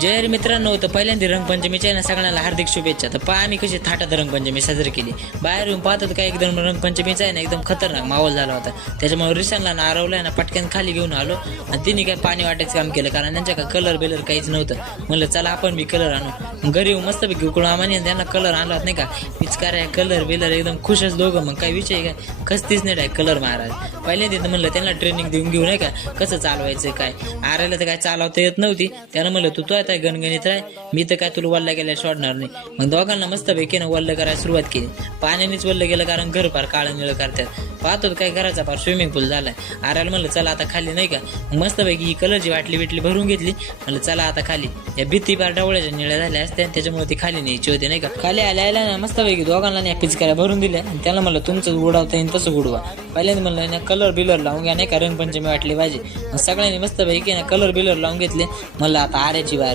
जय हरी मित्रांनो, तर पहिल्यांदा रंगपंचमीच्या आहे ना सगळ्यांना हार्दिक शुभेच्छा. तर पहा आम्ही कशी थाटात रंगपंचमी साजरी केली. बाहेर येऊन पाहतो काय एकदम रंगपंचमीचा आहे ना एकदम खतरनाक माहोल झाला होता. त्याच्यामुळे रिशानला नारवलाय ना पटकन खाली घेऊन आलो आणि तिने काय पाणी वाटायचं काम केलं, कारण त्यांच्या का कलर बेलर काहीच नव्हतं. म्हणलं चला आपण बी कलर आणू. घरी येऊन मस्तपैकी उकळून आम्हाला त्यांना कलर आणला नाही का, पिचकाऱ्या कलर बेलर एकदम खुशच दोघं. मग काय विषय काय कसतीच नाही कलर महाराज. पहिल्यांदा म्हणलं त्यांना ट्रेनिंग देऊन घेऊ नाही का कसं चालवायचं काय. आरायला तर काय चालवता येत नव्हती. त्यानं म्हणलं तू आता गणगणित राह, मी तर काय तुला वल्ला गेल्या सोडणार नाही. मग दोघांना मस्त पैकीनं वल्ल करायला सुरुवात केली. पाण्यानेच वल्ल गेलं, कारण घर फार काळं निळं करतात. पाहतो काय करायचा फार स्विमिंग पूल झालाय. आरायला म्हणलं चला आता खाली नाही का, मस्त पैकी ही कलरची वाटली बिटली भरून घेतली. म्हणलं चला आता खाली. या भीती फार डवळ्याच्या निळ्या झाल्या असत्या, त्याच्यामुळे ती खाली न्यायची होती नाही का. खाली आल्या ना मस्त पैकी दोघांना नाही पिचकाऱ्या भरून दिल्या. आणि त्याला म्हणलं तुमचं उडवता येईल तसं उडवा. पहिल्यांदा म्हणलं ना कलर बिलर लावून घ्या नाही का, रंगपंचमी वाटली पाहिजे. सगळ्यांनी मस्त पैकी ना कलर बिलर लावून घेतले. म्हणलं आता आऱ्याची वारी.